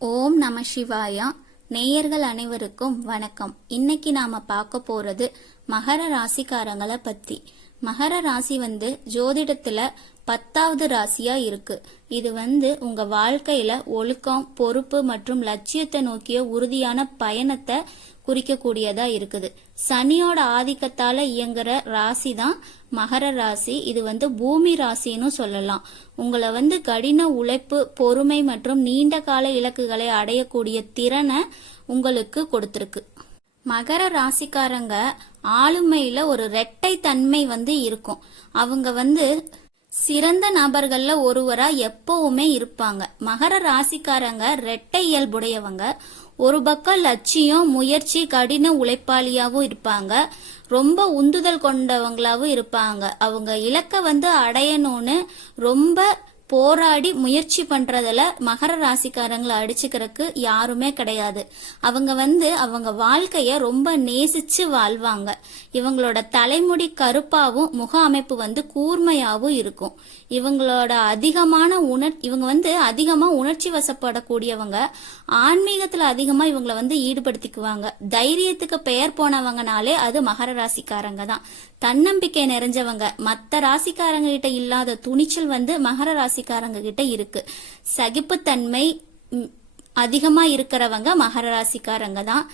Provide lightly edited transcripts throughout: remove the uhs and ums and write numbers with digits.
ஓம் நம சிவாயா. நேயர்கள் அனைவருக்கும் வணக்கம். இன்னைக்கு நாம பார்க்க போறது மகர ராசிக்காரங்களை பத்தி. மகர ராசி ஜோதிடத்துல 10வது ராசியா இருக்கு. இது உங்க வாழ்க்கையில ஒழுக்கம், பொறுப்பு மற்றும் லட்சியத்தை நோக்கிய உறுதியான பயணத்தை குறிக்கக்கூடியதா இருக்குது. சனியோட ஆதிக்கத்தால இயங்குற ராசி தான் மகர ராசி. இது பூமி ராசின்னு சொல்லலாம். உங்களை கடின உழைப்பு, பொறுமை மற்றும் நீண்ட கால இலக்குகளை அடையக்கூடிய திறனை உங்களுக்கு கொடுத்திருக்கு. மகர ராசிக்காரங்க ஆளுமையில ஒரு இரட்டை தன்மை இருக்கும். அவங்க சிறந்த நபர்கள்ல ஒருவரா எப்பவுமே இருப்பாங்க. மகர ராசிக்காரங்க இரட்டை இயல்புடையவங்க. ஒரு பக்கம் லட்சியம், முயற்சி, கடின உழைப்பாளியாவும் இருப்பாங்க. ரொம்ப உந்துதல் கொண்டவங்களாவும் இருப்பாங்க. அவங்க இலக்க அடையணும்னு ரொம்ப போராடி முயற்சி பண்றதுல மகர ராசிக்காரங்களை அடிச்சுக்கிறதுக்கு யாருமே கிடையாது. அவங்க அவங்க வாழ்க்கைய ரொம்ப நேசிச்சு வாழ்வாங்க. இவங்களோட தலைமுடி கருப்பாவும் முக அமைப்பு கூர்மையாவும் இருக்கும். இவங்களோட இவங்க அதிகமா உணர்ச்சி வசப்படக்கூடியவங்க. ஆன்மீகத்துல அதிகமா இவங்களை ஈடுபடுத்திக்குவாங்க. தைரியத்துக்கு பெயர் போனவங்கனாலே அது மகர ராசிக்காரங்க தான். தன்னம்பிக்கை நிறைஞ்சவங்க. மத்த ராசிக்காரங்க கிட்ட இல்லாத துணிச்சல் மகர ராசிக்காரங்க கிட்ட இருக்கு. சகிப்புத்தன்மை அதிகமா இருக்கிறவங்க மகர ராசிக்காரங்க தான்.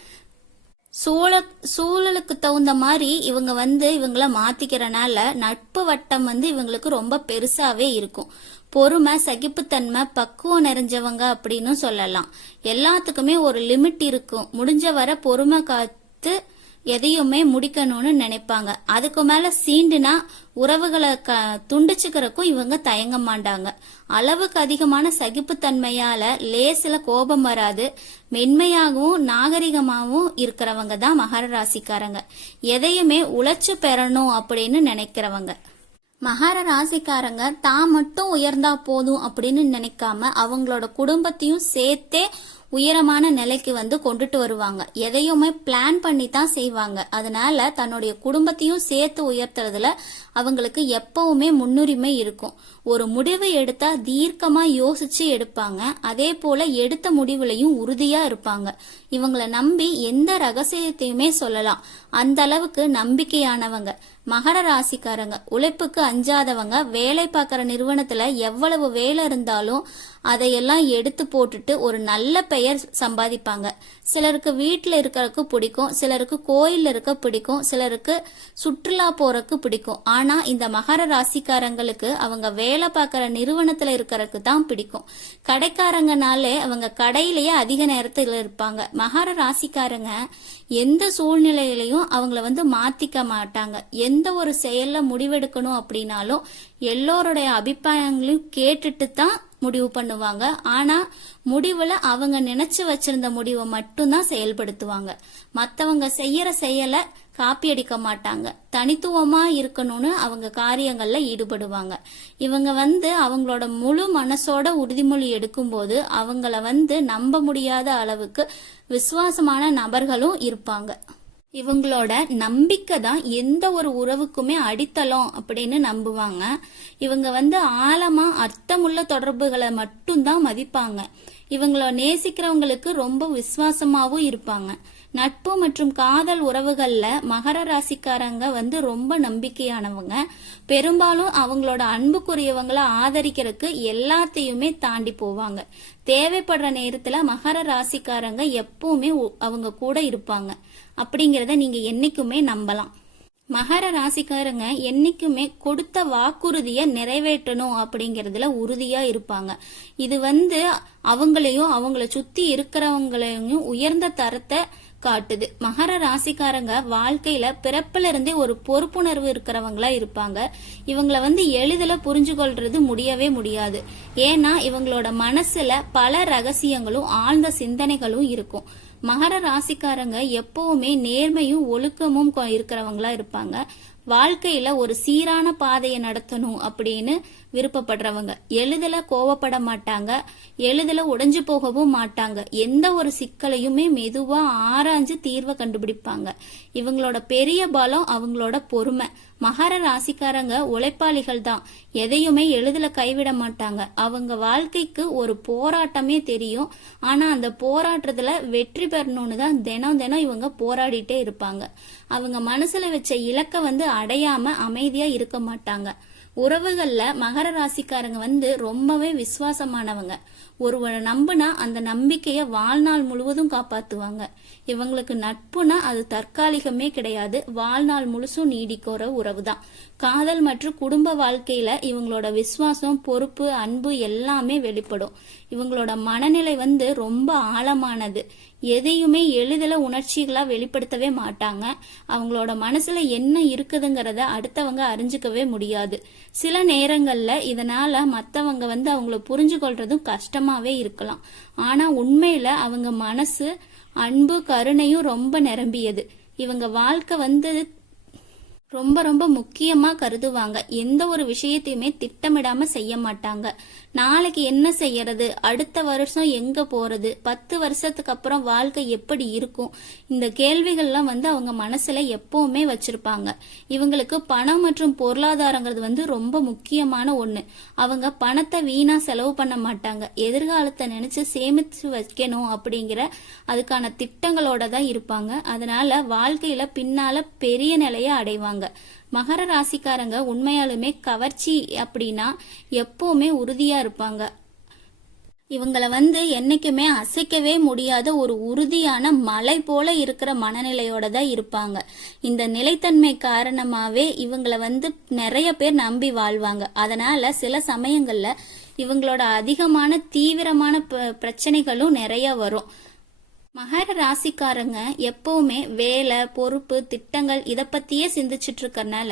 சூழலுக்கு தகுந்த மாதிரி இவங்க இவங்கள மாத்திக்கிறனால நட்பு வட்டம் இவங்களுக்கு ரொம்ப பெருசாவே இருக்கும். பொறுமை, சகிப்புத்தன்மை, பக்குவம் நிறைஞ்சவங்க அப்படின்னு சொல்லலாம். எல்லாத்துக்குமே ஒரு லிமிட் இருக்கும். முடிஞ்ச வரை பொறுமை காத்து எதையுமே முடிக்கணும்னு நினைப்பாங்க. அதுக்கு மேல சீண்டுனா உறவுகளை துண்டிச்சுக்கிறக்கும் இவங்க தயங்க மாட்டாங்க. அளவுக்கு அதிகமான சகிப்புத்தன்மையால லேசில கோபம் வராது. மென்மையாகவும் நாகரிகமாகவும் இருக்கிறவங்க தான் மகர ராசிக்காரங்க. எதையுமே உழைச்சு பெறணும் அப்படின்னு நினைக்கிறவங்க. மகர ராசிக்காரங்க தான் மட்டும் உயர்ந்தா போதும் அப்படின்னு நினைக்காம அவங்களோட குடும்பத்தையும் சேர்த்தே உயரமான நிலைக்கு கொண்டுட்டு வருவாங்க. எதையுமே பிளான் பண்ணி தான் செய்வாங்க. அதனால தன்னுடைய குடும்பத்தையும் சேர்த்து உயர்த்துறதுல அவங்களுக்கு எப்பவுமே முன்னுரிமை இருக்கும். ஒரு முடிவு எடுத்தா தீர்க்கமா யோசிச்சு எடுப்பாங்க. அதே போல எடுத்த முடிவுலையும் உறுதியா இருப்பாங்க. இவங்களை நம்பி எந்த ரகசியத்தையுமே சொல்லலாம். அந்த அளவுக்கு நம்பிக்கையானவங்க மகர ராசிக்காரங்க. உழைப்புக்கு அஞ்சாதவங்க. வேலை பார்க்கற நிறுவனத்துல எவ்வளவு வேலை இருந்தாலும் அதையெல்லாம் எடுத்து போட்டுட்டு ஒரு நல்ல பெயர் சம்பாதிப்பாங்க. சிலருக்கு வீட்டுல இருக்கறதுக்கு பிடிக்கும், சிலருக்கு கோயில்ல இருக்க பிடிக்கும், சிலருக்கு சுற்றுலா போறதுக்கு பிடிக்கும். ஆனா இந்த மகர ராசிக்காரங்களுக்கு அவங்க வேலை பார்க்கற நிறுவனத்துல இருக்கறதுக்கு தான் பிடிக்கும். கடைக்காரங்கனாலே அவங்க கடையிலேயே அதிக நேரத்துல இருப்பாங்க. மகர ராசிக்காரங்க எந்த சூழ்நிலையிலையும் அவங்கள மாத்திக்க மாட்டாங்க. எந்த ஒரு செயல்ல முடிவெடுக்கணும் அப்படின்னாலும் எல்லோருடைய அபிப்பிராயங்களையும் கேட்டுட்டு தான் முடிவு பண்ணுவாங்க. ஆனா முடிவுல அவங்க நினைச்சு வச்சிருந்த முடிவை மட்டும்தான் செயல்படுத்துவாங்க. மத்தவங்க செய்யற செயலை காப்பி அடிக்க மாட்டாங்க. தனித்துவமா இருக்கணும்னு அவங்க காரியங்கள்ல ஈடுபடுவாங்க. இவங்க அவங்களோட முழு மனசோட உறுதிமொழி எடுக்கும்போது அவங்கள நம்ப முடியாத அளவுக்கு விசுவாசமான நபர்களும் இருப்பாங்க. இவங்களோட நம்பிக்கை தான் எந்த ஒரு உறவுக்குமே அடித்தளம் அப்படின்னு நம்புவாங்க. இவங்க ஆழமா அர்த்தமுள்ள தொடர்புகளை மட்டும்தான் மதிப்பாங்க. இவங்கள நேசிக்கிறவங்களுக்கு ரொம்ப விசுவாசமாவும் இருப்பாங்க. நட்பு மற்றும் காதல் உறவுகள்ல மகர ராசிக்காரங்க ரொம்ப நம்பிக்கையானவங்க. பெரும்பாலும் அவங்களோட அன்புக்குரியவங்களை ஆதரிக்கிறதுக்கு எல்லாத்தையுமே தாண்டி போவாங்க. தேவைப்படுற நேரத்துல மகர ராசிக்காரங்க எப்பவுமே அவங்க கூட இருப்பாங்க. அப்படிங்கறத நீங்க என்னைக்குமே நம்பலாம். மகர ராசிக்காரங்க என்னைக்குமே கொடுத்த வாக்குறுதிய நிறைவேற்றணும் அப்படிங்கறதுல உறுதியா இருப்பாங்க. இது அவங்களையும் அவங்கள சுத்தி இருக்கிறவங்களையும் உயர்ந்த தரத்தை காட்டுது. மகர ராசிக்காரங்க வாழ்க்கையில பிறப்புல இருந்தே ஒரு பொறுப்புணர்வு இருக்கிறவங்களா இருப்பாங்க. இவங்கள எளிதில புரிஞ்சு கொள்றது முடியவே முடியாது. ஏன்னா இவங்களோட மனசுல பல ரகசியங்களும் ஆழ்ந்த சிந்தனைகளும் இருக்கும். மகர ராசிக்காரங்க எப்பவுமே நேர்மையும் ஒழுக்கமும் இருக்கிறவங்களா இருப்பாங்க. வாழ்க்கையில ஒரு சீரான பாதையை நடத்தணும் அப்படின்னு விருப்பப்படுறவங்க. எளிதில கோவப்பட மாட்டாங்க, எளிதில உடைஞ்சு போகவும் மாட்டாங்க. எந்த ஒரு சிக்கலையுமே மெதுவா ஆராய்ஞ்சு தீர்வை கண்டுபிடிப்பாங்க. இவங்களோட பெரிய பலம் அவங்களோட பொறுமை. மகர ராசிக்காரங்க உழைப்பாளிகள் தான், எதையுமே எளிதில கைவிட மாட்டாங்க. அவங்க வாழ்க்கைக்கு ஒரு போராட்டமே தெரியும். ஆனா அந்த போராட்டத்துல வெற்றி பெறணும்னு தான் தினம் தினம் இவங்க போராடிட்டே இருப்பாங்க. அவங்க மனசுல வச்ச இலக்க அடையாம அமைதியா இருக்க மாட்டாங்க. உறவுகள்ல மகர ராசிக்காரங்க ரொம்பவே விசுவாசமானவங்க. ஒருவரை நம்பினா அந்த நம்பிக்கைய வாழ்நாள் முழுவதும் காப்பாத்துவாங்க. இவங்களுக்கு நட்புனா அது தற்காலிகமே கிடையாது, வாழ்நாள் முழுசும் நீடிக்கிற உறவு தான். காதல் மற்றும் குடும்ப வாழ்க்கையில இவங்களோட விசுவாசம், பொறுப்பு, அன்பு எல்லாமே வெளிப்படும். இவங்களோட மனநிலை ரொம்ப ஆழமானது. எதையுமே எளிதில உணர்ச்சிகளா வெளிப்படுத்தவே மாட்டாங்க. அவங்களோட மனசுல என்ன இருக்குதுங்கிறத அடுத்தவங்க அறிஞ்சுக்கவே முடியாது. சில நேரங்கள்ல இதனால மத்தவங்க அவங்கள புரிஞ்சு கொள்றதும் கஷ்டமாவே இருக்கலாம். ஆனா உண்மையில அவங்க மனசு அன்பு, கருணையும் ரொம்ப நிரம்பியது. இவங்க வாழ்க்கை ரொம்ப ரொம்ப முக்கியமா கருதுவாங்க. எந்த ஒரு விஷயத்தையுமே திட்டமிடாம செய்ய மாட்டாங்க. நாளைக்கு என்ன செய்யறது, அடுத்த வருஷம் எங்க போறது, 10 வருஷத்துக்கு அப்புறம் வாழ்க்கை எப்படி இருக்கும், இந்த கேள்விகள்லாம் அவங்க மனசுல எப்பவுமே வச்சிருப்பாங்க. இவங்களுக்கு பணம் மற்றும் பொருளாதாரங்கிறது ரொம்ப முக்கியமான ஒண்ணு. அவங்க பணத்தை வீணா செலவு பண்ண மாட்டாங்க. எதிர்காலத்தை நினைச்சு சேமிச்சு வைக்கணும் அப்படிங்கிற அதுக்கான திட்டங்களோட தான் இருப்பாங்க. அதனால வாழ்க்கையில பின்னால பெரிய நிலையை அடைவாங்க. மகர ராசிக்காரங்க உண்மையாலுமே கவர்ச்சி அப்படின்னா எப்பவுமே உறுதியா இருப்பாங்க. இவங்கள என்னைக்குமே அசைக்கவே முடியாத ஒரு உறுதியான மலை போல இருக்கிற மனநிலையோட தான் இருப்பாங்க. இந்த நிலைத்தன்மை காரணமாவே இவங்கள நிறைய பேர் நம்பி வாழ்வாங்க. அதனால சில சமயங்கள்ல இவங்களோட அதிகமான தீவிரமான பிரச்சனைகளும் நிறைய வரும். மகர ராசிக்காரங்க எப்பவுமே வேலை, பொறுப்பு, திட்டங்கள் இத பத்தியே சிந்திச்சுட்டு இருக்கறனால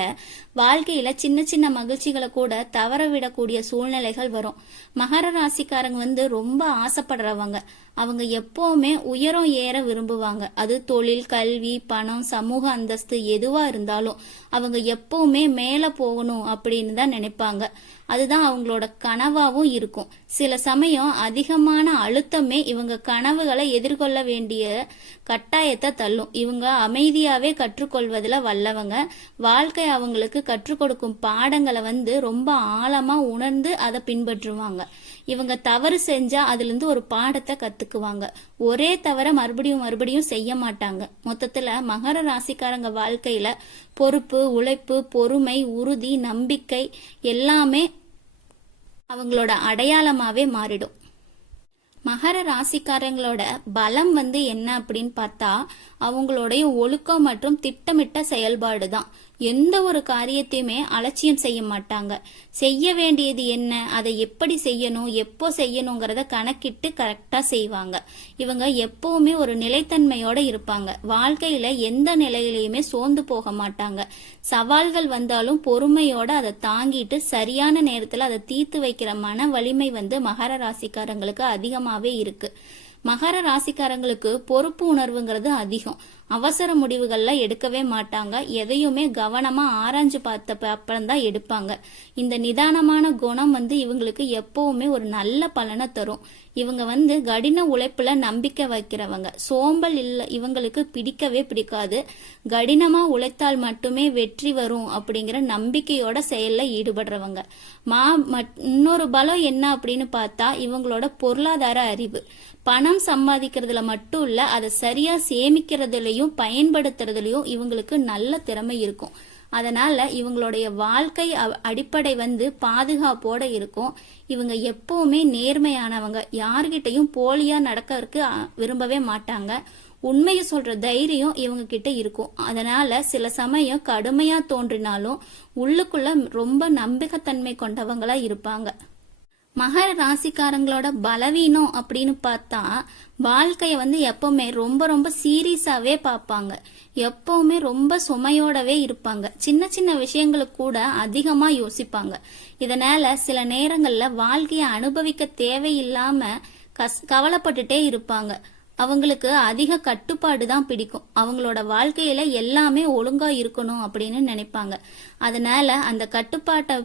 வாழ்க்கையில சின்ன சின்ன மகிழ்ச்சிகளை கூட தவற விடக்கூடிய சூழ்நிலைகள் வரும். மகர ராசிக்காரங்க ரொம்ப ஆசைப்படுறவங்க. அவங்க எப்பவுமே உயரம் ஏற விரும்புவாங்க. அது தொழில், கல்வி, பணம், சமூக அந்தஸ்து எதுவா இருந்தாலும் அவங்க எப்பவுமே மேல போகணும் அப்படின்னு தான் நினைப்பாங்க. அதுதான் அவங்களோட கனவாவும் இருக்கும். சில சமயம் அதிகமான அழுத்தமே இவங்க கனவுகளை எதிர்கொள்ள வேண்டிய கட்டாயத்தை தள்ளும். இவங்க அமைதியாவே கற்றுக்கொள்வதில் வல்லவங்க. வாழ்க்கை அவங்களுக்கு கற்றுக் கொடுக்கும் பாடங்களை ரொம்ப ஆழமா உணர்ந்து அதை பின்பற்றுவாங்க. இவங்க தவறு செஞ்சா அதுல இருந்து ஒரு பாடத்தை கத்துக்குவாங்க. ஒரே தவிர மறுபடியும் மறுபடியும் செய்ய மாட்டாங்க. மொத்தத்துல மகர ராசிக்காரங்க வாழ்க்கையில பொறுப்பு, உழைப்பு, பொறுமை, உறுதி, நம்பிக்கை எல்லாமே அவங்களோட அடையாளமாவே மாறிடும். மகர ராசிக்காரங்களோட பலம் என்ன அப்படின்னு பார்த்தா அவங்களுடைய ஒழுக்கம் மற்றும் திட்டமிட்ட செயல்பாடு தான். எந்த ஒரு காரியத்தையுமே அலட்சியம் செய்ய மாட்டாங்க. செய்ய வேண்டியது என்ன, அதை எப்படி செய்யணும், எப்போ செய்யணுங்கிறத கணக்கிட்டு கரெக்டா செய்வாங்க. இவங்க எப்பவுமே ஒரு நிலைத்தன்மையோட இருப்பாங்க. வாழ்க்கையில எந்த நிலையிலையுமே சோர்ந்து போக மாட்டாங்க. சவால்கள் வந்தாலும் பொறுமையோட அதை தாங்கிட்டு சரியான நேரத்துல அதை தீர்த்து வைக்கிற மன வலிமை மகர ராசிக்காரங்களுக்கு அதிகமாவே இருக்கு. மகர ராசிக்காரங்களுக்கு பொறுப்பு உணர்வுங்கிறது அதிகம். அவசர முடிவுகள்ல எடுக்கவே மாட்டாங்க. எதையுமே கவனமா ஆராய்ஞ்சு பார்த்த அப்புறம் தான் எடுப்பாங்க. இந்த நிதானமான குணம் இவங்களுக்கு எப்பவுமே ஒரு நல்ல பலனை தரும். இவங்க கடின உழைப்புல நம்பிக்கை வைக்கிறவங்க. சோம்பல் இல்ல இவங்களுக்கு பிடிக்கவே பிடிக்காது. கடினமா உழைத்தால் மட்டுமே வெற்றி வரும் அப்படிங்கிற நம்பிக்கையோட செயல்ல ஈடுபடுறவங்க. இன்னொரு பலம் என்ன அப்படின்னு பார்த்தா இவங்களோட பொருளாதார அறிவு. பணம் சம்பாதிக்கிறதுல மட்டும் இல்ல, அதை சரியா சேமிக்கிறதுலயும் பயன்படுத்துறதுலயும் இவங்களுக்கு நல்ல திறமை இருக்கும். அதனால இவங்களுடைய வாழ்க்கை அடிப்படை பாதுகாப்போட இருக்கும். இவங்க எப்பவுமே நேர்மையானவங்க. யார்கிட்டையும் போலியா நடக்கிறதுக்கு விரும்பவே மாட்டாங்க. உண்மையை சொல்ற தைரியம் இவங்க கிட்ட இருக்கும். அதனால சில சமயம் கடுமையா தோன்றினாலும் உள்ளுக்குள்ள ரொம்ப நம்பிக்கைத்தன்மை கொண்டவங்களா இருப்பாங்க. மகர ராசிக்காரங்களோட பலவீனம் அப்படின்னு பார்த்தா வாழ்க்கைய எப்பவுமே ரொம்ப ரொம்ப சீரியஸாவே பார்ப்பாங்க. எப்பவுமே ரொம்ப சுமையோடவே இருப்பாங்க. சின்ன சின்ன விஷயங்களுக்கு கூட அதிகமா யோசிப்பாங்க. இதனால சில நேரங்கள்ல வாழ்க்கைய அனுபவிக்க தேவையில்லாம கவலைப்பட்டுட்டே இருப்பாங்க. அவங்களுக்கு அதிக கட்டுப்பாடு தான் பிடிக்கும். அவங்களோட வாழ்க்கையில எல்லாமே ஒழுங்கா இருக்கணும் அப்படின்னு நினைப்பாங்க. அதனால அந்த கட்டுப்பாட்டை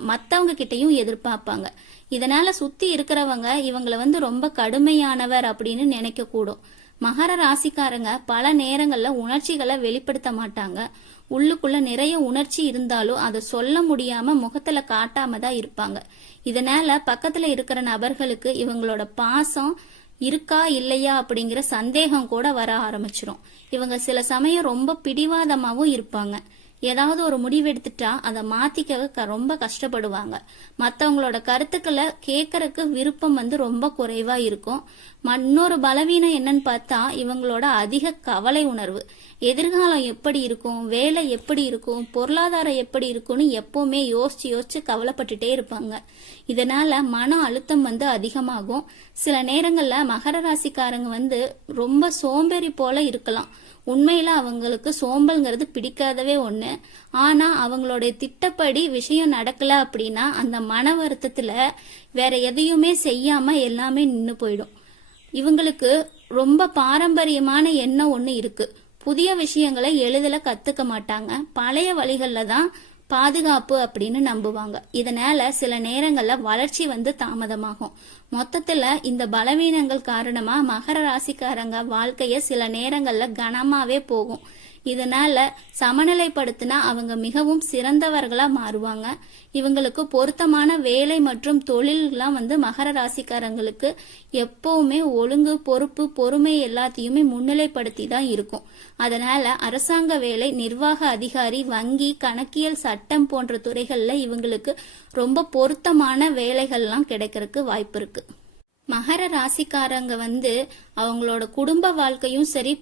மத்தவங்க கிட்டயும் எதிர்பார்ப்பாங்க. இதனால சுத்தி இருக்கிறவங்க இவங்களை ரொம்ப கடுமையானவர் அப்படின்னு நினைக்க கூடும். மகர ராசிக்காரங்க பல நேரங்கள்ல உணர்ச்சிகளை வெளிப்படுத்த மாட்டாங்க. உள்ளுக்குள்ள நிறைய உணர்ச்சி இருந்தாலும் அதை சொல்ல முடியாம முகத்துல காட்டாம தான் இருப்பாங்க. இதனால பக்கத்துல இருக்கிற நபர்களுக்கு இவங்களோட பாசம் இருக்கா இல்லையா அப்படிங்கிற சந்தேகம் கூட வர ஆரம்பிச்சிரும். இவங்க சில சமயம் ரொம்ப பிடிவாதமாவும் இருப்பாங்க. ஏதாவது ஒரு முடிவெடுத்துட்டா அதை மாத்திக்க ரொம்ப கஷ்டப்படுவாங்க. மற்றவங்களோட கருத்துக்களை கேட்கறதுக்கு விருப்பம் ரொம்ப குறைவா இருக்கும். இன்னொரு பலவீனம் என்னன்னு பார்த்தா இவங்களோட அதிக கவலை உணர்வு. எதிர்காலம் எப்படி இருக்கும், வேலை எப்படி இருக்கும், பொருளாதாரம் எப்படி இருக்கும்னு எப்பவுமே யோசிச்சு யோசிச்சு கவலைப்பட்டுட்டே இருப்பாங்க. இதனால மன அழுத்தம் அதிகமாகும். சில நேரங்கள்ல மகர ராசிக்காரங்க ரொம்ப சோம்பேறி போல இருக்கலாம். உண்மையில அவங்களுக்கு சோம்பல்ங்கிறது பிடிக்காதவே ஒண்ணு. ஆனா அவங்களுடைய திட்டப்படி விஷயம் நடக்கல அப்படின்னா அந்த மன வருத்தத்துல வேற எதையுமே செய்யாம எல்லாமே நின்னு போயிடும். இவங்களுக்கு ரொம்ப பாரம்பரியமான எண்ணம் ஒண்ணு இருக்கு. புதிய விஷயங்களை எளிதில் கத்துக்க மாட்டாங்க. பழைய வழிகள்ல தான் பாதுகாப்பு அப்படின்னு நம்புவாங்க. இதனால சில நேரங்கள்ல வளர்ச்சி தாமதமாகும். மொத்தத்துல இந்த பலவீனங்கள் காரணமா மகர ராசிக்காரங்க வாழ்க்கைய சில நேரங்கள்ல கனமாவே போகும். இதனால சமநிலைப்படுத்தினா அவங்க மிகவும் சிறந்தவர்களா மாறுவாங்க. இவங்களுக்கு பொருத்தமான வேலை மற்றும் தொழில்லாம் மகர ராசிக்காரங்களுக்கு எப்பவுமே ஒழுங்கு, பொறுப்பு, பொறுமை எல்லாத்தையுமே முன்னிலைப்படுத்தி தான் இருக்கும். அதனால அரசாங்க வேலை, நிர்வாக அதிகாரி, வங்கி, கணக்கியல், சட்டம் போன்ற துறைகள்ல இவங்களுக்கு ரொம்ப பொருத்தமான வேலைகள்லாம் கிடைக்கிறதுக்கு வாய்ப்பு இருக்கு. மகர ராசிக்காரங்க அவங்களோட குடும்ப வாழ்க்கையும் சரி,